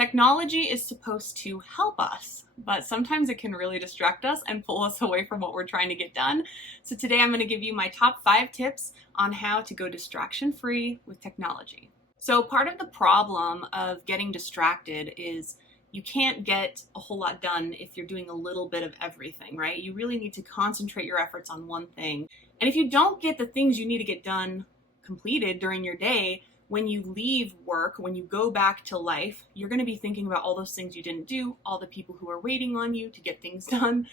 Technology is supposed to help us, but sometimes it can really distract us and pull us away from what we're trying to get done. So today I'm going to give you my top 5 tips on how to go distraction-free with technology. So part of the problem of getting distracted is you can't get a whole lot done if you're doing a little bit of everything, right? You really need to concentrate your efforts on one thing. And if you don't get the things you need to get done completed during your day, when you leave work, when you go back to life, you're going to be thinking about all those things you didn't do, all the people who are waiting on you to get things done.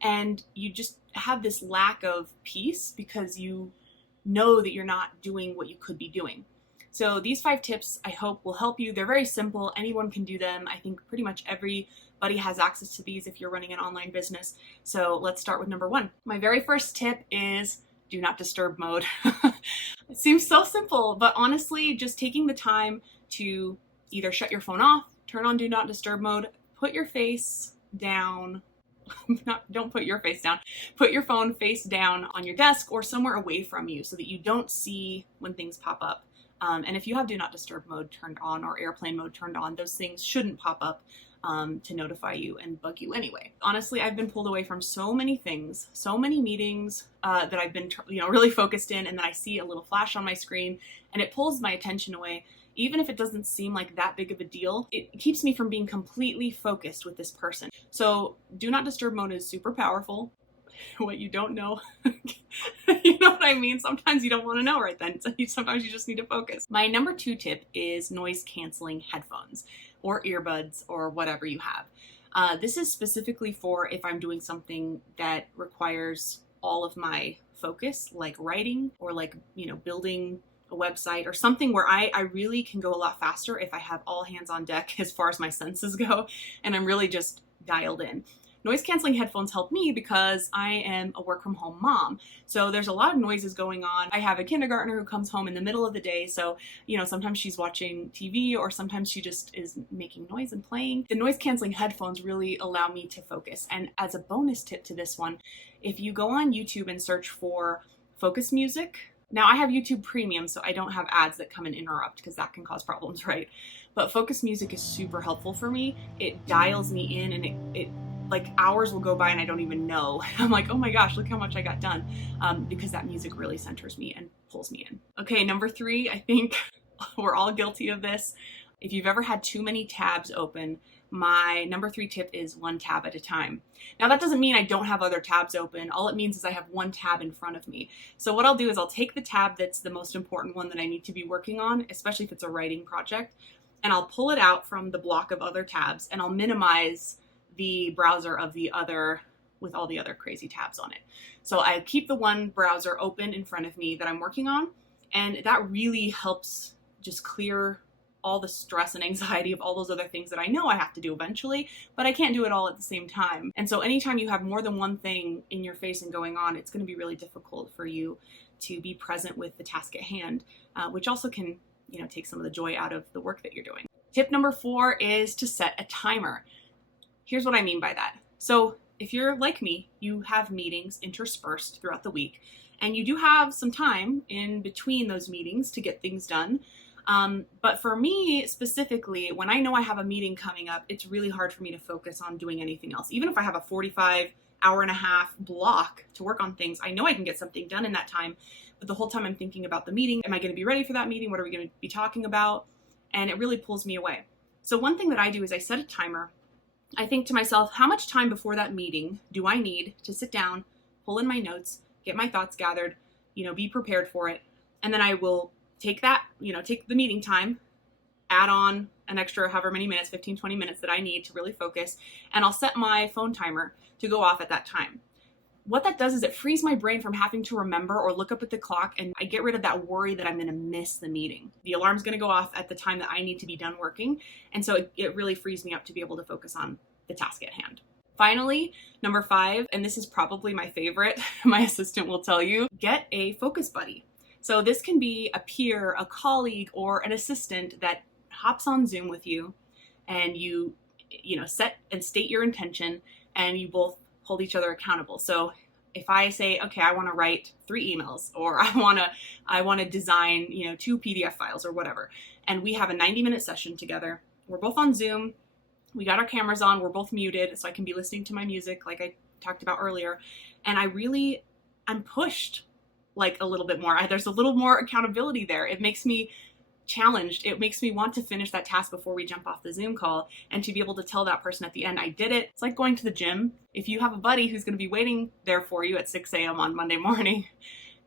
And you just have this lack of peace because you know that you're not doing what you could be doing. So these 5 tips I hope will help you. They're very simple. Anyone can do them. I think pretty much everybody has access to these if you're running an online business. So let's start with number 1. My very first tip is do not disturb mode. It seems so simple, but honestly, just taking the time to either shut your phone off, turn on do not disturb mode, put your face down, don't put your face down, put your phone face down on your desk or somewhere away from you so that you don't see when things pop up. And if you have do not disturb mode turned on or airplane mode turned on, those things shouldn't pop up to notify you and bug you anyway. Honestly, I've been pulled away from so many things, so many meetings that I've been really focused in, and then I see a little flash on my screen and it pulls my attention away. Even if it doesn't seem like that big of a deal, it keeps me from being completely focused with this person. So do not disturb mode is super powerful. What you don't know, you know what I mean? Sometimes you don't want to know right then. Sometimes you just need to focus. My number 2 tip is noise canceling headphones or earbuds or whatever you have. This is specifically for if I'm doing something that requires all of my focus, like writing or like, building a website or something where I really can go a lot faster if I have all hands on deck as far as my senses go and I'm really just dialed in. Noise canceling headphones help me because I am a work from home mom. So there's a lot of noises going on. I have a kindergartner who comes home in the middle of the day. So, sometimes she's watching TV or sometimes she just is making noise and playing. The noise canceling headphones really allow me to focus. And as a bonus tip to this one, if you go on YouTube and search for focus music, now I have YouTube Premium, so I don't have ads that come and interrupt because that can cause problems, right? But focus music is super helpful for me. It dials me in and it like hours will go by and I don't even know. I'm like, oh my gosh, look how much I got done because that music really centers me and pulls me in. Okay, number 3, I think we're all guilty of this. If you've ever had too many tabs open, my number 3 tip is 1 tab at a time. Now that doesn't mean I don't have other tabs open. All it means is I have 1 tab in front of me. So what I'll do is I'll take the tab that's the most important one that I need to be working on, especially if it's a writing project, and I'll pull it out from the block of other tabs and I'll minimize the browser of the other with all the other crazy tabs on it. So I keep the one browser open in front of me that I'm working on, and that really helps just clear all the stress and anxiety of all those other things that I know I have to do eventually, but I can't do it all at the same time. And so anytime you have more than one thing in your face and going on, it's going to be really difficult for you to be present with the task at hand, which also can, take some of the joy out of the work that you're doing. Tip number 4 is to set a timer. Here's what I mean by that. So if you're like me, you have meetings interspersed throughout the week, and you do have some time in between those meetings to get things done. But for me specifically, when I know I have a meeting coming up, it's really hard for me to focus on doing anything else. Even if I have a 45 hour and a half block to work on things, I know I can get something done in that time. But the whole time I'm thinking about the meeting, am I going to be ready for that meeting? What are we going to be talking about? And it really pulls me away. So one thing that I do is I set a timer. I think to myself, how much time before that meeting do I need to sit down, pull in my notes, get my thoughts gathered, be prepared for it. And then I will take that, take the meeting time, add on an extra however many minutes, 15, 20 minutes that I need to really focus. And I'll set my phone timer to go off at that time. What that does is it frees my brain from having to remember or look up at the clock, and I get rid of that worry that I'm going to miss the meeting. The alarm's going to go off at the time that I need to be done working, and so it really frees me up to be able to focus on the task at hand. Finally, number 5, and this is probably my favorite, my assistant will tell you, get a focus buddy. So this can be a peer, a colleague, or an assistant that hops on Zoom with you, and you set and state your intention, and you both hold each other accountable. So if I say, okay, I want to write 3 emails, or I want to design, 2 PDF files or whatever, and we have a 90-minute session together, we're both on Zoom. We got our cameras on. We're both muted, so I can be listening to my music like I talked about earlier. And I'm pushed like a little bit more. There's a little more accountability there. It makes me challenged. It makes me want to finish that task before we jump off the Zoom call, and to be able to tell that person at the end, I did it. It's like going to the gym. If you have a buddy who's going to be waiting there for you at 6 a.m. on Monday morning,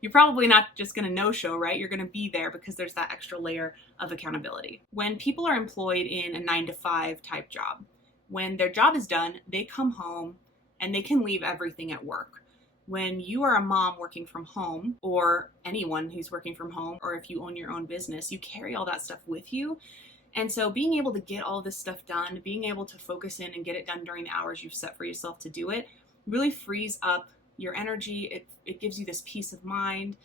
you're probably not just going to no-show, right? You're going to be there because there's that extra layer of accountability. When people are employed in a 9-to-5 type job, when their job is done, they come home and they can leave everything at work. When you are a mom working from home, or anyone who's working from home, or if you own your own business, you carry all that stuff with you. And so being able to get all this stuff done, being able to focus in and get it done during the hours you've set for yourself to do it, really frees up your energy. It gives you this peace of mind.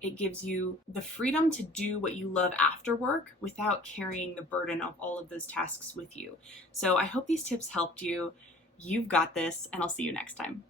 It gives you the freedom to do what you love after work without carrying the burden of all of those tasks with you. So I hope these tips helped you. You've got this, and I'll see you next time.